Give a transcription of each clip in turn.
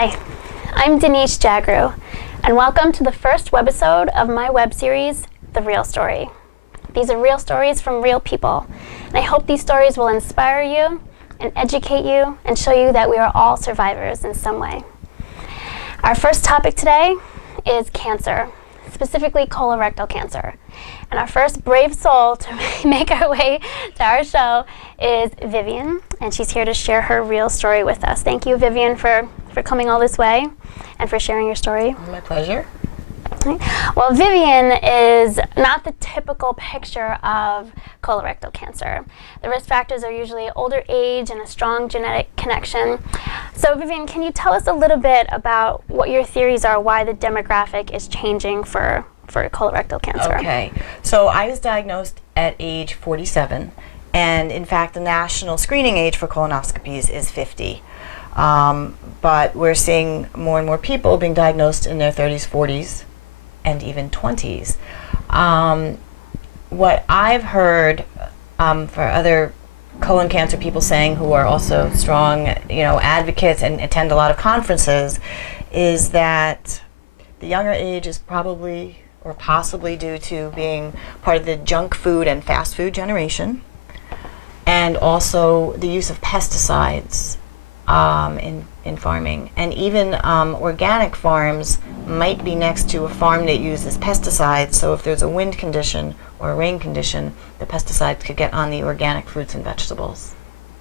Hi, I'm Denise Jagroo, and welcome to the first webisode of my web series, The Real Story. These are real stories from real people, and I hope these stories will inspire you and educate you and show you that we are all survivors in some way. Our first topic today is cancer, specifically colorectal cancer. And our first brave soul to make our way to our show is Vivian, and she's here to share her real story with us. Thank you, Vivian, for coming all this way and for sharing your story. My pleasure. Well, Vivian is not the typical picture of colorectal cancer. The risk factors are usually older age and a strong genetic connection. So, Vivian, can you tell us a little bit about what your theories are, why the demographic is changing for colorectal cancer? Okay, so I was diagnosed at age 47, and in fact, the national screening age for colonoscopies is 50. But we're seeing more and more people being diagnosed in their 30s, 40s, and even 20s. What I've heard for other colon cancer people saying who are also strong, advocates and attend a lot of conferences, is that the younger age is probably or possibly due to being part of the junk food and fast food generation, and also the use of pesticides in farming. And even organic farms might be next to a farm that uses pesticides, so if there's a wind condition or a rain condition, the pesticides could get on the organic fruits and vegetables.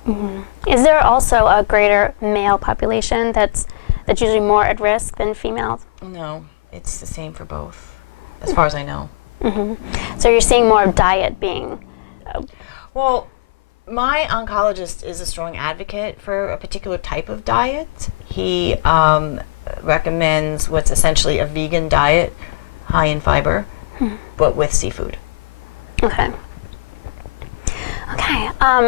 Mm-hmm. Is there also a greater male population that's usually more at risk than females? No, it's the same for both, as far as I know. Mm-hmm. So you're seeing more of diet being... Well, my oncologist is a strong advocate for a particular type of diet. He recommends what's essentially a vegan diet, high in fiber, but with seafood. Okay.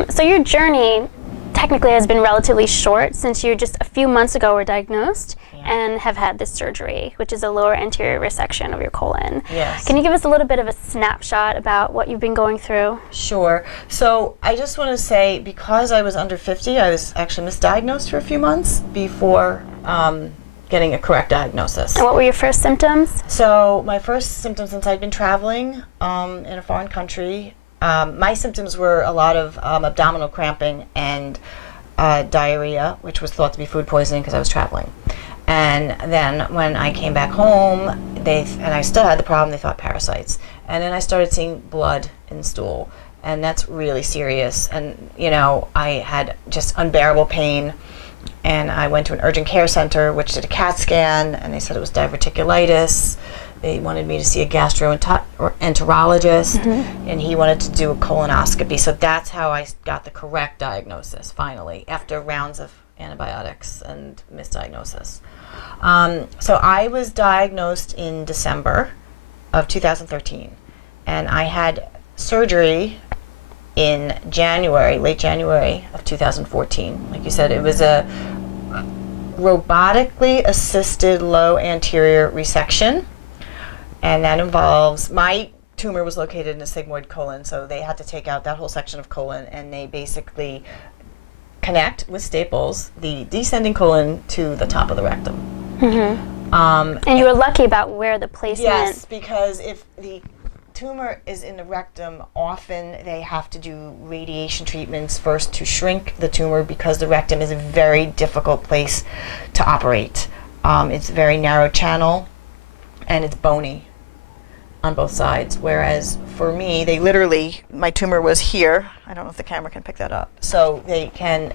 So your journey technically has been relatively short since you just a few months ago were diagnosed and have had this surgery, which is a lower anterior resection of your colon. Yes. Can you give us a little bit of a snapshot about what you've been going through? Sure. So I just want to say, because I was under 50, I was actually misdiagnosed for a few months before getting a correct diagnosis. And what were your first symptoms? So my first symptoms, since I'd been traveling in a foreign country, my symptoms were a lot of abdominal cramping and diarrhea, which was thought to be food poisoning because I was traveling. And then when I came back home, and I still had the problem, they thought parasites. And then I started seeing blood in stool, and that's really serious. And, I had just unbearable pain. And I went to an urgent care center, which did a CAT scan, and they said it was diverticulitis. They wanted me to see a gastroenterologist, and he wanted to do a colonoscopy. So that's how I got the correct diagnosis, finally, after rounds of antibiotics and misdiagnosis. So I was diagnosed in December of 2013, and I had surgery in late January of 2014. Like you said, it was a robotically assisted low anterior resection, and that involves, my tumor was located in the sigmoid colon, so they had to take out that whole section of colon, and they basically connect with staples the descending colon to the top of the rectum. Mm-hmm. And you were lucky about where the placement... Yes, because if the tumor is in the rectum, often they have to do radiation treatments first to shrink the tumor, because the rectum is a very difficult place to operate. It's a very narrow channel, and it's bony on both sides, whereas for me, my tumor was here. I don't know if the camera can pick that up. So they can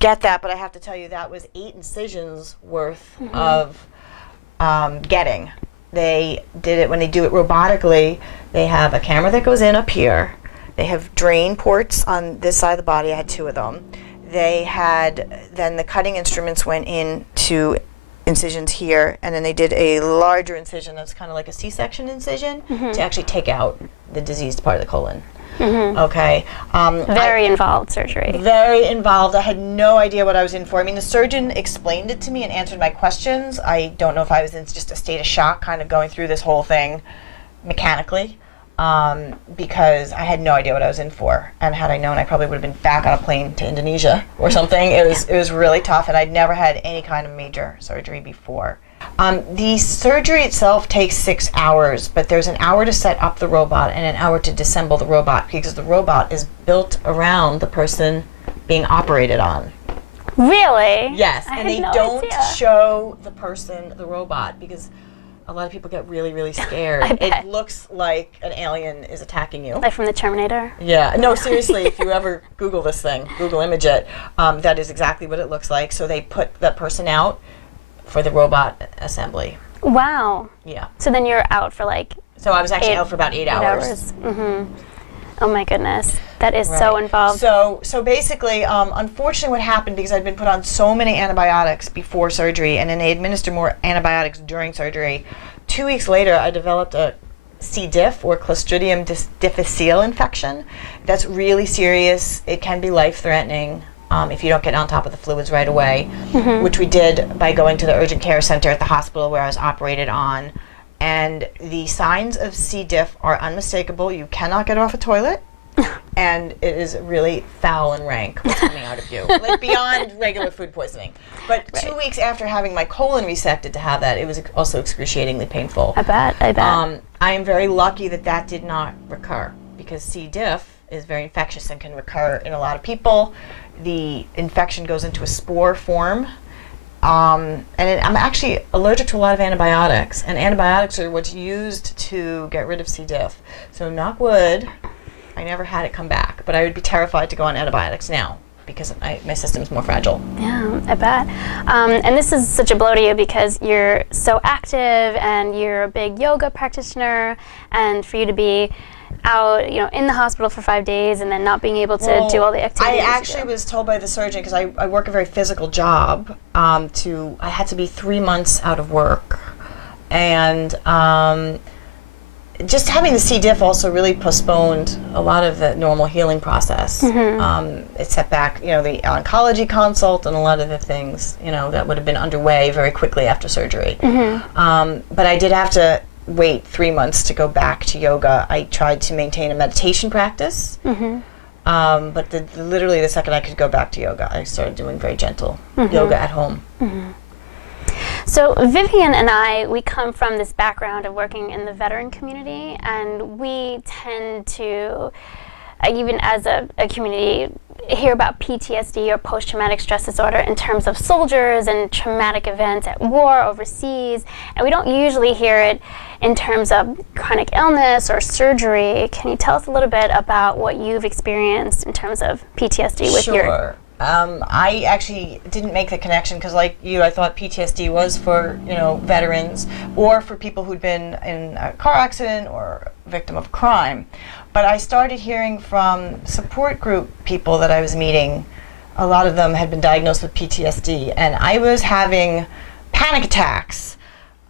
get that, but I have to tell you, that was 8 incisions worth of getting. They did it, when they do it robotically, they have a camera that goes in up here. They have drain ports on this side of the body. I had 2 of them. Then the cutting instruments went into incisions here, and then they did a larger incision that's kind of like a C-section incision to actually take out the diseased part of the colon. Okay. Very involved surgery. Very involved. I had no idea what I was in for. I mean, the surgeon explained it to me and answered my questions. I don't know if I was in just a state of shock, kind of going through this whole thing mechanically. because I had no idea what I was in for. And had I known, I probably would have been back on a plane to Indonesia or something. It was really tough, and I'd never had any kind of major surgery before. The surgery itself takes 6 hours, but there's an hour to set up the robot and an hour to disassemble the robot, because the robot is built around the person being operated on. Really? Yes, I and they had no don't idea. show the person, the robot, because a lot of people get really, really scared. I bet. It looks like an alien is attacking you. Like from the Terminator? Yeah, no, seriously, if you ever Google this thing, Google image it, that is exactly what it looks like. So they put that person out for the robot assembly. Wow. Yeah. So then you're out for like So I was actually out for about 8 hours. Mm-hmm. Oh my goodness. That is so involved. So basically, unfortunately what happened, because I'd been put on so many antibiotics before surgery, and then they administer more antibiotics during surgery, 2 weeks later I developed a C. diff, or Clostridium difficile infection. That's really serious. It can be life-threatening if you don't get on top of the fluids right away, which we did by going to the urgent care center at the hospital where I was operated on. And the signs of C. diff are unmistakable. You cannot get off a toilet, and it is really foul and rank what's coming out of you, like beyond regular food poisoning. But 2 weeks after having my colon resected to have that, it was also excruciatingly painful. I bet. I am very lucky that that did not recur, because C. diff is very infectious and can recur in a lot of people. The infection goes into a spore form. I'm actually allergic to a lot of antibiotics, and antibiotics are what's used to get rid of C. diff. So knock wood, I never had it come back, but I would be terrified to go on antibiotics now, because my system's more fragile. Yeah, I bet. And this is such a blow to you because you're so active and you're a big yoga practitioner, and for you to be out, in the hospital for 5 days and then not being able to do all the activities. I actually was told by the surgeon, because I work a very physical job, I had to be 3 months out of work. And just having the C. diff also really postponed a lot of the normal healing process. It set back, the oncology consult and a lot of the things, that would have been underway very quickly after surgery. But I did have to wait 3 months to go back to yoga. I tried to maintain a meditation practice, but literally the second I could go back to yoga, I started doing very gentle yoga at home. So Vivian and I, we come from this background of working in the veteran community, and we tend to, even as a community, hear about PTSD or post-traumatic stress disorder in terms of soldiers and traumatic events at war overseas, and we don't usually hear it in terms of chronic illness or surgery. Can you tell us a little bit about what you've experienced in terms of PTSD with your... I actually didn't make the connection, because like you, I thought PTSD was for, veterans or for people who'd been in a car accident or a victim of crime. But I started hearing from support group people that I was meeting. A lot of them had been diagnosed with PTSD, and I was having panic attacks.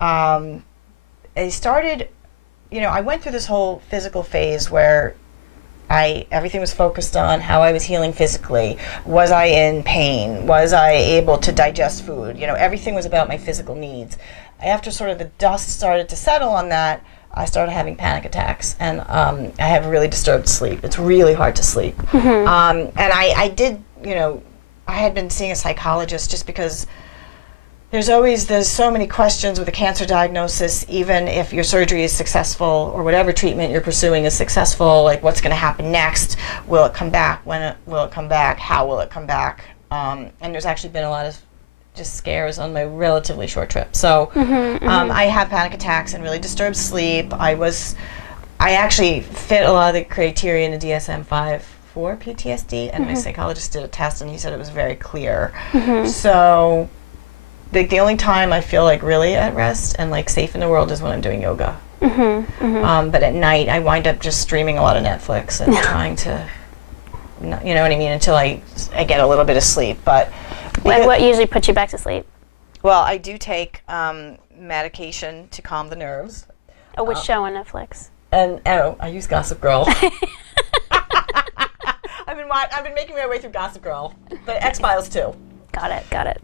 I started, I went through this whole physical phase where everything was focused on how I was healing physically. Was I in pain? Was I able to digest food? Everything was about my physical needs. After sort of the dust started to settle on that, I started having panic attacks, and I have really disturbed sleep. It's really hard to sleep. And I did, I had been seeing a psychologist, just because there's so many questions with a cancer diagnosis. Even if your surgery is successful or whatever treatment you're pursuing is successful, like what's going to happen next? Will it come back? Will it come back? How will it come back? And there's actually been a lot of just scares on my relatively short trip. So I have panic attacks and really disturbed sleep. I actually fit a lot of the criteria in the DSM-5 for PTSD, and my psychologist did a test and he said it was very clear. So the only time I feel like really at rest and like safe in the world is when I'm doing yoga. But at night I wind up just streaming a lot of Netflix and trying to, you know what I mean, until I get a little bit of sleep. But what usually puts you back to sleep? Well, I do take medication to calm the nerves. Oh, which show on Netflix? And I use Gossip Girl. I've been making my way through Gossip Girl, but X-Files too. Got it.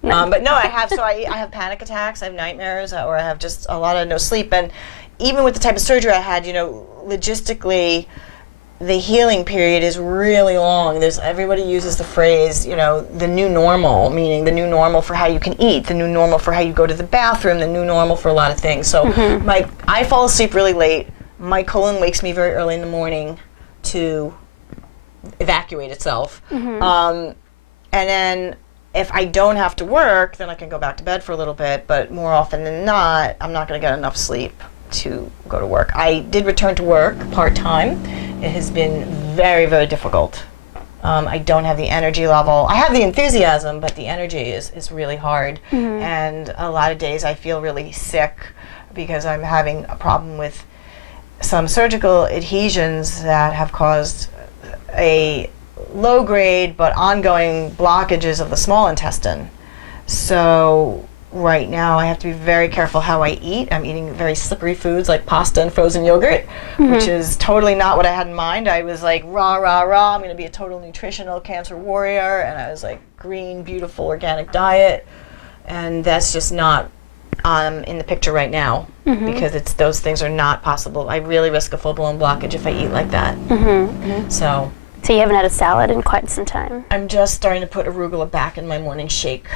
But no, I have panic attacks, I have nightmares, or I have just a lot of no sleep. And even with the type of surgery I had, logistically, the healing period is really long. Everybody uses the phrase, the new normal, meaning the new normal for how you can eat, the new normal for how you go to the bathroom, the new normal for a lot of things. So I fall asleep really late. My colon wakes me very early in the morning to evacuate itself. And then if I don't have to work, then I can go back to bed for a little bit, but more often than not, I'm not going to get enough sleep to go to work. I did return to work part-time. It has been very, very difficult. I don't have the energy level. I have the enthusiasm, but the energy is really hard. And a lot of days I feel really sick because I'm having a problem with some surgical adhesions that have caused a low-grade but ongoing blockages of the small intestine. So right now I have to be very careful how I eat. I'm eating very slippery foods like pasta and frozen yogurt, which is totally not what I had in mind. I was like, rah, rah, rah, I'm going to be a total nutritional cancer warrior, and I was like, green, beautiful, organic diet, and that's just not in the picture right now, because those things are not possible. I really risk a full-blown blockage if I eat like that. So you haven't had a salad in quite some time. I'm just starting to put arugula back in my morning shake.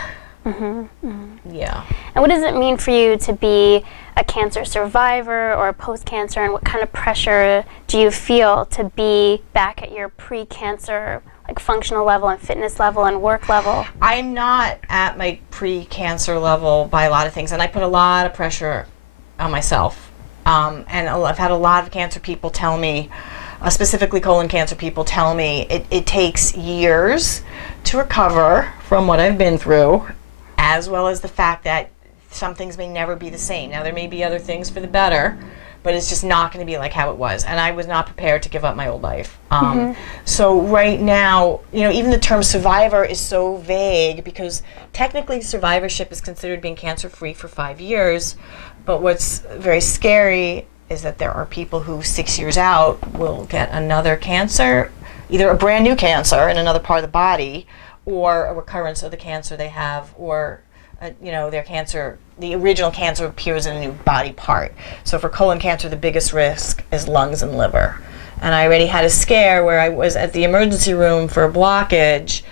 Yeah. And what does it mean for you to be a cancer survivor or a post-cancer, and what kind of pressure do you feel to be back at your pre-cancer functional level and fitness level and work level? I'm not at my pre-cancer level by a lot of things, and I put a lot of pressure on myself. And I've had a lot of cancer people tell me, specifically colon cancer people tell me, it takes years to recover from what I've been through, as well as the fact that some things may never be the same. Now, there may be other things for the better, but it's just not going to be like how it was. And I was not prepared to give up my old life. So right now, even the term survivor is so vague, because technically survivorship is considered being cancer-free for 5 years. But what's very scary is that there are people who 6 years out will get another cancer, either a brand new cancer in another part of the body, or a recurrence of the cancer they have, or their cancer, the original cancer appears in a new body part. So for colon cancer, the biggest risk is lungs and liver. And I already had a scare where I was at the emergency room for a blockage,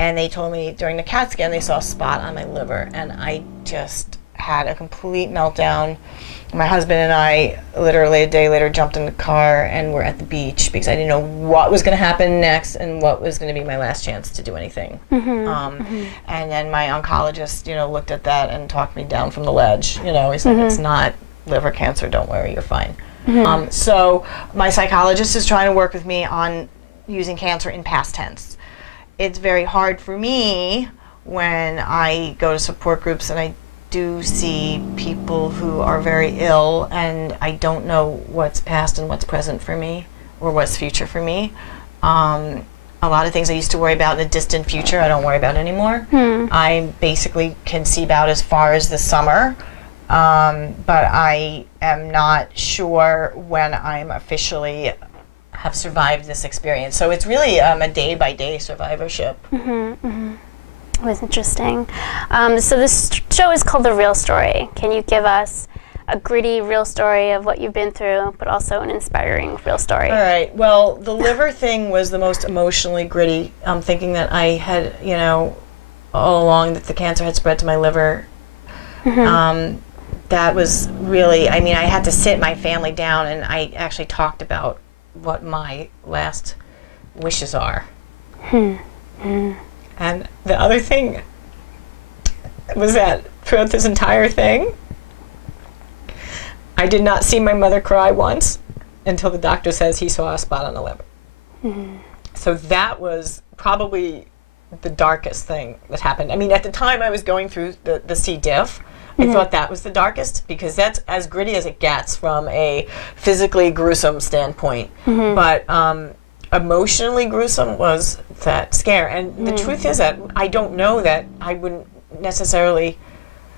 and they told me during the CAT scan they saw a spot on my liver, and I just had a complete meltdown. My husband and I, literally a day later, jumped in the car and were at the beach because I didn't know what was going to happen next and what was going to be my last chance to do anything. And then my oncologist, looked at that and talked me down from the ledge. He said, it's not liver cancer, don't worry, you're fine. So my psychologist is trying to work with me on using cancer in past tense. It's very hard for me when I go to support groups and I do see people who are very ill, and I don't know what's past and what's present for me, or what's future for me. A lot of things I used to worry about in the distant future, I don't worry about anymore. I basically can see about as far as the summer, but I am not sure when I'm officially have survived this experience. So it's really a day-by-day survivorship. It was interesting. So this show is called The Real Story. Can you give us a gritty, real story of what you've been through, but also an inspiring, real story? All right. Well, the liver thing was the most emotionally gritty. Thinking that I had, all along that the cancer had spread to my liver. That was really, I had to sit my family down, and I actually talked about what my last wishes are. And the other thing was that throughout this entire thing, I did not see my mother cry once until the doctor says he saw a spot on the liver. So that was probably the darkest thing that happened. At the time I was going through the C. diff, I thought that was the darkest, because that's as gritty as it gets from a physically gruesome standpoint. But emotionally gruesome was that scare. And the truth is that I don't know that I wouldn't necessarily,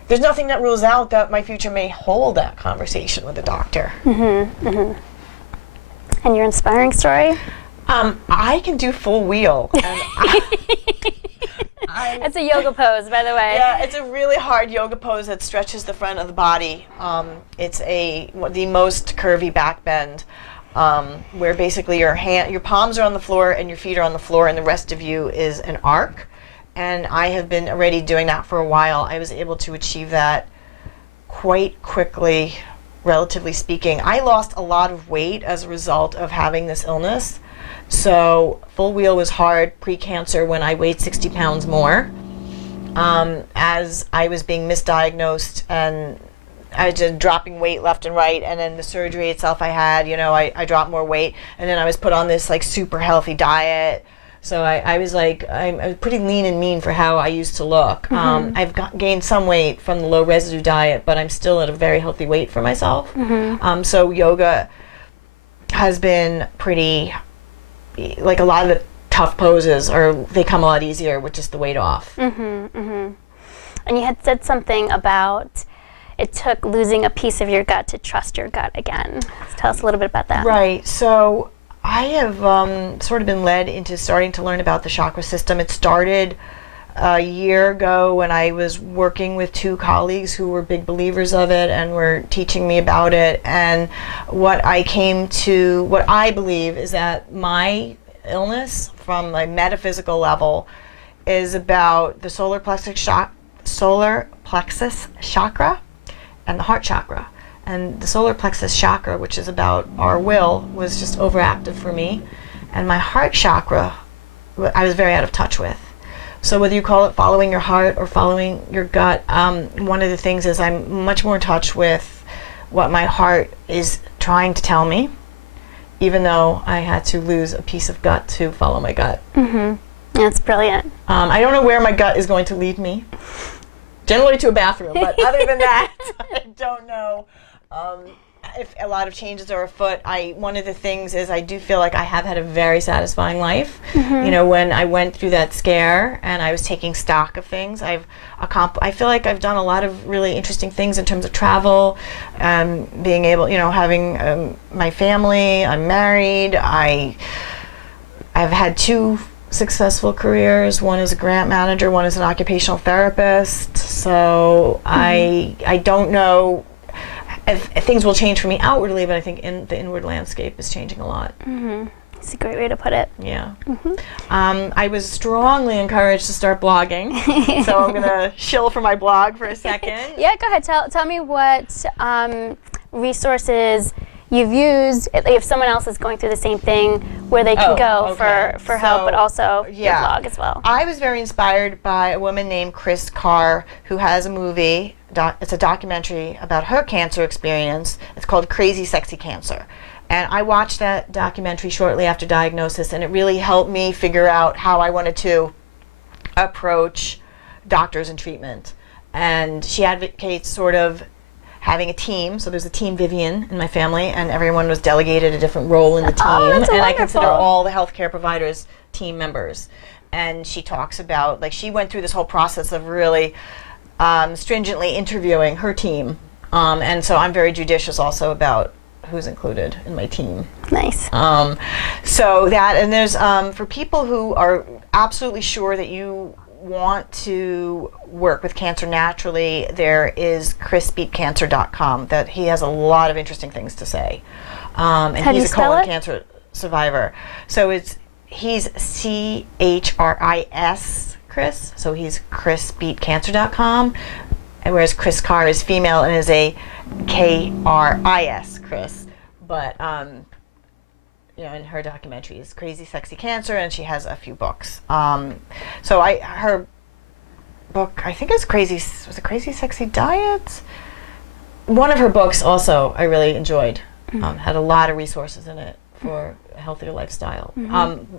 there's nothing that rules out that my future may hold that conversation with the doctor. And your inspiring story? I can do full wheel. And It's a yoga pose, by the way. Yeah, it's a really hard yoga pose that stretches the front of the body. It's the most curvy back bend, where basically your palms are on the floor and your feet are on the floor, and the rest of you is an arc. And I have been already doing that for a while. I was able to achieve that quite quickly, relatively speaking. I lost a lot of weight as a result of having this illness. So full wheel was hard pre-cancer when I weighed 60 pounds more. As I was being misdiagnosed and I was just dropping weight left and right, and then the surgery itself I had, I dropped more weight, and then I was put on this like super healthy diet. So I was pretty lean and mean for how I used to look. I've gained some weight from the low residue diet, but I'm still at a very healthy weight for myself. So yoga has been pretty, like a lot of the tough poses they come a lot easier with just the weight off. And you had said something about it took losing a piece of your gut to trust your gut again. Tell us a little bit about that. Right. So I have sort of been led into starting to learn about the chakra system. It started a year ago when I was working with two colleagues who were big believers of it and were teaching me about it. And what I believe is that my illness from a metaphysical level is about the solar plexus chakra and the heart chakra. And the solar plexus chakra, which is about our will, was just overactive for me. And my heart chakra, I was very out of touch with. So whether you call it following your heart or following your gut, one of the things is I'm much more in touch with what my heart is trying to tell me, even though I had to lose a piece of gut to follow my gut. That's brilliant. I don't know where my gut is going to lead me. Generally to a bathroom, but other than that, I don't know. If a lot of changes are afoot, one of the things is I do feel like I have had a very satisfying life. When I went through that scare and I was taking stock of things, I feel like I've done a lot of really interesting things in terms of travel, being able, having my family. I'm married. I've had two successful careers. One is a grant manager, one is an occupational therapist. So I don't know if things will change for me outwardly, but I think the inward landscape is changing a lot. It's a great way to put it. Yeah. I was strongly encouraged to start blogging, so I'm going to shill for my blog for a second. Yeah, go ahead. Tell me what resources you've used, if someone else is going through the same thing, where they can go for help, but also your blog as well. I was very inspired by a woman named Chris Carr, who has a movie. It's a documentary about her cancer experience. It's called Crazy Sexy Cancer. And I watched that documentary shortly after diagnosis, and it really helped me figure out how I wanted to approach doctors and treatment. And she advocates sort of having a team. So there's a team Vivian in my family, and everyone was delegated a different role in the team. That's and wonderful. I consider all the healthcare providers team members. And she talks about, she went through this whole process of really stringently interviewing her team. And so I'm very judicious also about who's included in my team. Nice. So that, and there's, for people who are absolutely sure that you want to work with cancer naturally, there is chrisbeatcancer.com, that he has a lot of interesting things to say. And How do he's you a spell colon it? cancer survivor. So he's CHRIS, Chris. So he's chrisbeatcancer.com, and whereas Chris Carr is female and is a KRIS, Chris. But in her documentary is Crazy Sexy Cancer, and she has a few books. So her book, I think it's Crazy Sexy Diet? One of her books also I really enjoyed. Had a lot of resources in it for a healthier lifestyle.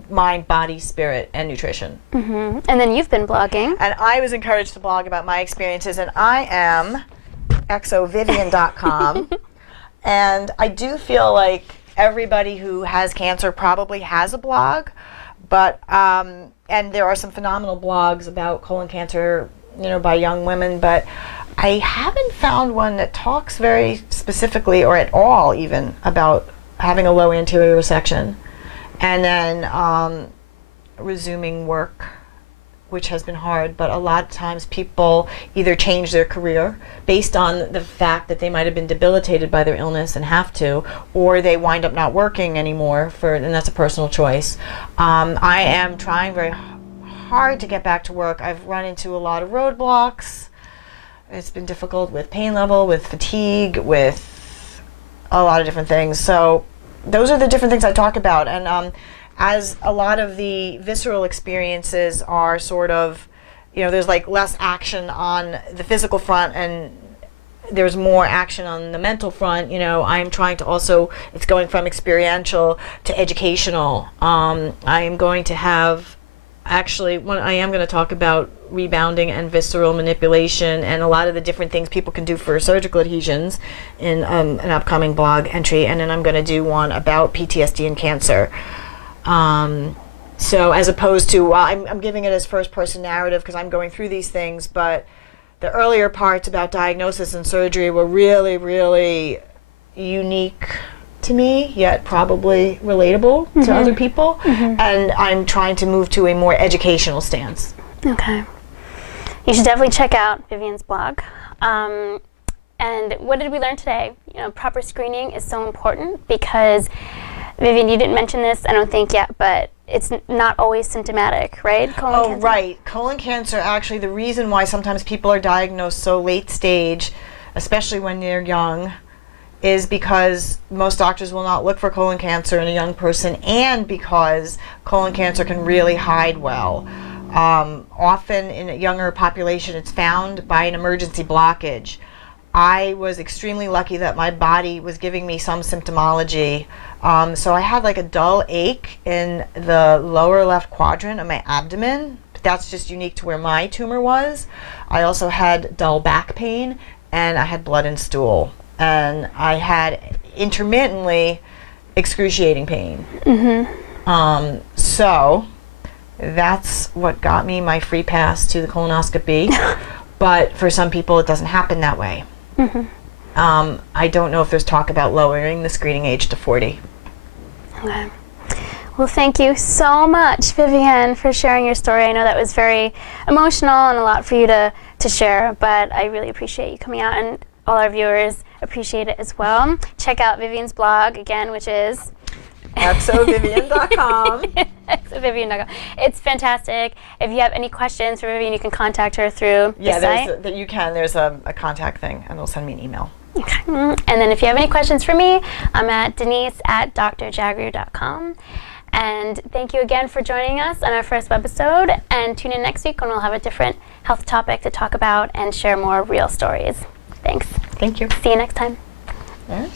Mind, body, spirit, and nutrition. And then you've been blogging. And I was encouraged to blog about my experiences, and I am exovivian.com. And I do feel like everybody who has cancer probably has a blog, but and there are some phenomenal blogs about colon cancer, by young women, but I haven't found one that talks very specifically or at all even about having a low anterior resection and then resuming work, which has been hard, but a lot of times people either change their career based on the fact that they might have been debilitated by their illness and have to, or they wind up not working anymore, and that's a personal choice. I am trying very hard to get back to work. I've run into a lot of roadblocks. It's been difficult with pain level, with fatigue, with a lot of different things. So those are the different things I talk about. And as a lot of the visceral experiences are sort of, there's like less action on the physical front and there's more action on the mental front. I'm trying to also, it's going from experiential to educational. I am going to have, actually, I am going to talk about rebounding and visceral manipulation and a lot of the different things people can do for surgical adhesions in an upcoming blog entry. And then I'm going to do one about PTSD and cancer. So as opposed to, well, I'm giving it as first person narrative because I'm going through these things, but the earlier parts about diagnosis and surgery were really, really unique to me, yet probably relatable to other people. And I'm trying to move to a more educational stance. Okay. You should definitely check out Vivian's blog. And what did we learn today? Proper screening is so important because, Vivian, you didn't mention this, I don't think yet, but it's not always symptomatic, right? Colon cancer? Right. Colon cancer, actually, the reason why sometimes people are diagnosed so late stage, especially when they're young, is because most doctors will not look for colon cancer in a young person, and because colon cancer can really hide well. Often in a younger population, it's found by an emergency blockage. I was extremely lucky that my body was giving me some symptomology. So I had like a dull ache in the lower left quadrant of my abdomen. But that's just unique to where my tumor was. I also had dull back pain, and I had blood and stool. And I had intermittently excruciating pain. So that's what got me my free pass to the colonoscopy. But for some people, it doesn't happen that way. I don't know if there's talk about lowering the screening age to 40. Okay. Well, thank you so much, Vivian, for sharing your story. I know that was very emotional and a lot for you to share, but I really appreciate you coming out, and all our viewers appreciate it as well. Check out Vivian's blog again, which is exovivian.com. exovivian.com. It's fantastic. If you have any questions for Vivian, you can contact her through the site. You can. There's a contact thing, and they'll send me an email. Okay. And then if you have any questions for me, I'm at denise@drjagroo.com. And thank you again for joining us on our first webisode. And tune in next week when we'll have a different health topic to talk about and share more real stories. Thanks. Thank you. See you next time. All right.